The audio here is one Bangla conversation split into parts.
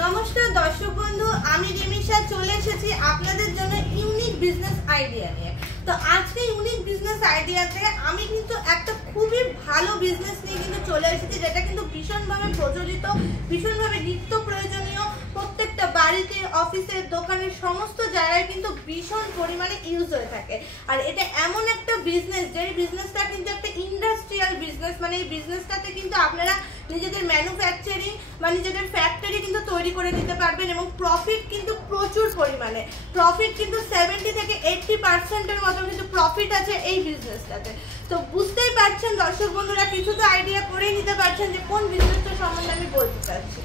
নমস্কার দর্শক বন্ধু, আমি রিমিশা চলে এসেছি আপনাদের জন্য ইউনিক বিজনেস আইডিয়া নিয়ে। তো আজকে ইউনিক বিজনেস আইডিয়াতে আমি কিন্তু একটা খুবই ভালো বিজনেস নিয়ে কিন্তু চলে এসেছি, যেটা কিন্তু ভীষণভাবে প্রচলিত, ভীষণভাবে নিত্য প্রয়োজনীয়, প্রত্যেকটা বাড়িতে, অফিসে, দোকানের সমস্ত জায়গায় কিন্তু ভীষণ পরিমাণে ইউজ হয়ে থাকে। আর এটা এমন একটা বিজনেস, যে বিজনেসটা কিন্তু একটা ইন্ডাস্ট্রিয়াল বিজনেস, মানে এই বিজনেসটাতে কিন্তু আপনারা নিজেদের ম্যানুফ্যাকচারিং বা নিজেদের ফ্যাক্টরি কিন্তু তৈরি করে নিতে পারবেন এবং প্রফিট কিন্তু প্রচুর পরিমাণে, প্রফিট কিন্তু 70 থেকে 80% মতো কিন্তু প্রফিট আছে এই বিজনেসটাতে। তো বুঝতেই পারছেন দর্শক বন্ধুরা, কিছু তো আইডিয়া করে নিতে পারছেন যে কোন বিজনেসটা সম্বন্ধে আমি বলতে চাচ্ছি।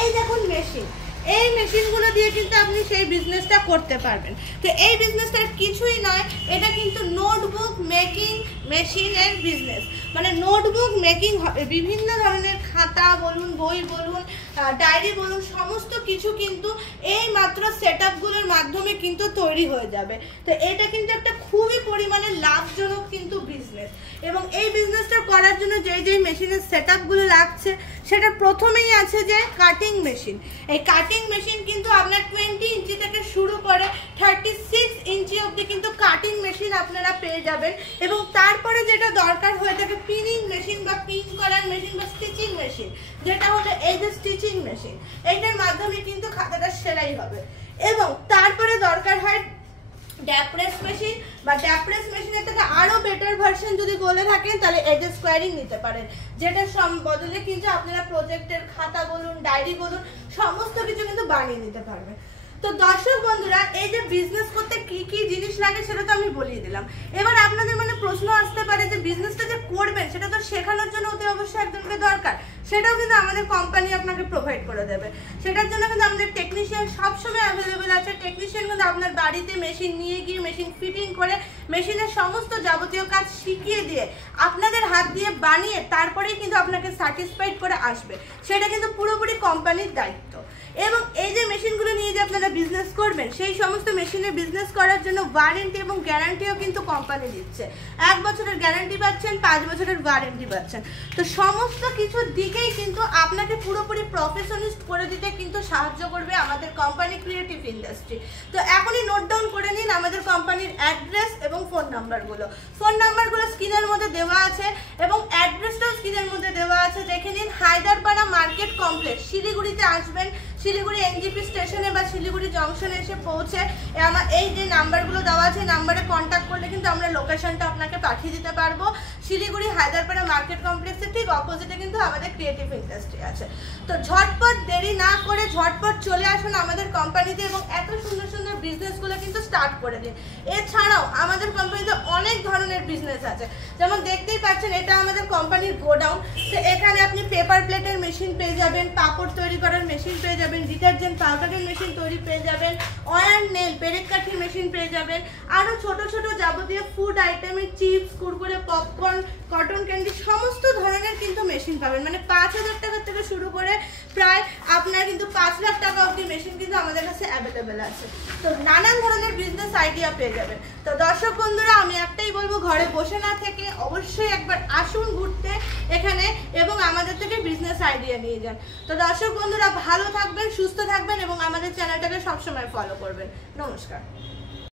এই দেখুন মেশিন, এই মেশিনগুলো দিয়ে কিন্তু আপনি সেই বিজনেসটা করতে পারবেন। তো এই বিজনেসটা কিছুই নয়, এটা কিন্তু নোটবুক মেকিং মেশিনের বিজনেস। মানে নোটবুক মেকিং হবে, বিভিন্ন ধরনের খাতা বলুন, বই বলুন, ডায়েরি বলুন, সমস্ত কিছু কিন্তু এই মাত্র সেটআপগুলোর মাধ্যমে কিন্তু তৈরি হয়ে যাবে। তো এটা কিন্তু একটা খুবই পরিমাণে লাভজনক কিন্তু বিজনেস। এবং এই বিজনেসটা করার জন্য যে মেশিনের সেটআপগুলো লাগছে, সেটা প্রথমেই আছে যে কাটিং মেশিন। এই কাটিং মেশিন কিন্তু আপনার 20 ইঞ্চি থেকে শুরু করে 36 ইঞ্চি অবধি কিন্তু কাটিং মেশিন আপনারা পেয়ে যাবেন। এবং তারপরে যেটা দরকার হয়ে থাকে পিনিং মেশিন বা পিন করার মেশিন বা স্টিচিং মেশিন, যেটা হলো এই যে স্টিচিং মেশিন, এইটার মাধ্যমে কিন্তু খাতাটা সেলাই হবে। এবং তারপরে দরকার হয় ড্যাপ্রেস মেশিন, বা ড্যাপ্রেস মেশিনের থেকে আরো বেটার ভার্সন যদি বলে থাকেন তাহলে এজ স্কোয়ারিং নিতে পারেন, যেটার বদলে কিন্তু আপনারা প্রজেক্টের খাতা বলুন, ডায়েরি বলুন, সমস্ত কিছু কিন্তু বানিয়ে নিতে পারবেন। তো দর্শক বন্ধুরা, এই যে বিজনেস করতে কি কি জিনিস লাগে সেটা তো আমি বলিয়ে দিলাম। এবার আপনাদের মানে প্রশ্ন আসতে পারে যে বিজনেসটা যে করবেন সেটা তো শেখানোর জন্য অতি অবশ্যই একজনকে দরকার, সেটাও কিন্তু আমাদের কোম্পানি আপনাকে প্রোভাইড করে দেবে। সেটার জন্য কিন্তু আমাদের টেকনিশিয়ান সবসময় অ্যাভেলেবেল আছে। টেকনিশিয়ান কিন্তু আপনার বাড়িতে মেশিন নিয়ে গিয়ে মেশিন ফিটিং করে মেশিনের সমস্ত যাবতীয় কাজ শিখিয়ে দিয়ে আপনাদের হাত দিয়ে বানিয়ে তারপরেই কিন্তু আপনাকে স্যাটিসফাইড করে আসবে। সেটা কিন্তু পুরোপুরি কোম্পানির দায়িত্ব। এবং এই যে মেশিনগুলো নিয়ে যে আপনারা বিজনেস করবেন, সেই সমস্ত মেশিনে বিজনেস করার জন্য ওয়ারেন্টি এবং গ্যারান্টিও কিন্তু কোম্পানি দিচ্ছে। 1 বছরের গ্যারান্টি পাচ্ছেন, 5 বছরের ওয়ারেন্টি পাচ্ছেন। তো সমস্ত কিছুর দিকেই কিন্তু আপনাকে পুরোপুরি প্রফেশনিস্ট করে দিতে কিন্তু সাহায্য করবে আমাদের কোম্পানি ক্রিয়েটিভ ইন্ডাস্ট্রি। তো এখনই নোট ডাউন করে নিন আমাদের কোম্পানির অ্যাড্রেস এবং ফোন নাম্বারগুলো। ফোন নাম্বারগুলো স্ক্রিনের মধ্যে দেওয়া আছে এবং অ্যাড্রেসটাও স্ক্রিনের মধ্যে দেওয়া আছে, দেখে নিন। হায়দারপাড়া মার্কেট কমপ্লেক্স, শিলিগুড়িতে আসবেন, শিলিগুড়ি এনজিপি স্টেশনে বা শিলিগুড়ি জংশনে এসে পৌঁছে আমার এই যে নাম্বারগুলো দেওয়া আছে, নাম্বারে কন্ট্যাক্ট করলে কিন্তু আমরা লোকেশনটা আপনাকে পাঠিয়ে দিতে পারবো। শিলিগুড়ি হায়দারপাড়া মার্কেট কমপ্লেক্সের ঠিক অপোজিটে কিন্তু আমাদের ক্রিয়েটিভ ইন্ডাস্ট্রি আছে। তো ঝটপট দেরি না করে ঝটপট চলে আসুন আমাদের কোম্পানিতে এবং এত সুন্দর সুন্দর বিজনেসগুলো কিন্তু স্টার্ট করে দিন। এছাড়াও আমাদের কোম্পানিতে অনেক ধরনের বিজনেস আছে, যেমন দেখতেই পাচ্ছেন এটা আমাদের কোম্পানির গোডাউন। তো এখানে আপনি পেপার প্লেটের মেশিন পেয়ে যাবেন, পাপড় তৈরি করার মেশিন পেয়ে যাবেন, ডিটারজেন্ট পাউডারের মেশিন তৈরি পেয়ে যাবেন, অয়েল নেল পেরেক কাঠির মেশিন পেয়ে যাবেন, আরো ছোট ছোট যাবতীয় ফুড আইটেমের chips, Kurkure, popcorn, cotton candy, সমস্ত ধরনের কিন্তু মেশিন পাবেন। মানে 5000 টাকা থেকে শুরু করে প্রায় আপনার কিন্তু 5 লাখ টাকা অবধি মেশিন কিন্তু আমাদের কাছে অ্যাভেলেবেল আছে। তো নানান ধরনের বিজনেস আইডিয়া পেয়ে যাবেন। তো দর্শক বন্ধুরা, আমি একটাই বলবো, ঘরে বসে না থেকে অবশ্যই একবার আসুন ঘুরতে এখানে এবং আমাদের থেকে বিজনেস আইডিয়া নিয়ে যান। তো দর্শক বন্ধুরা, ভালো থাকবেন, সুস্থ থাকবেন এবং আমাদের চ্যানেলটাকে সবসময় ফলো করবেন। নমস্কার।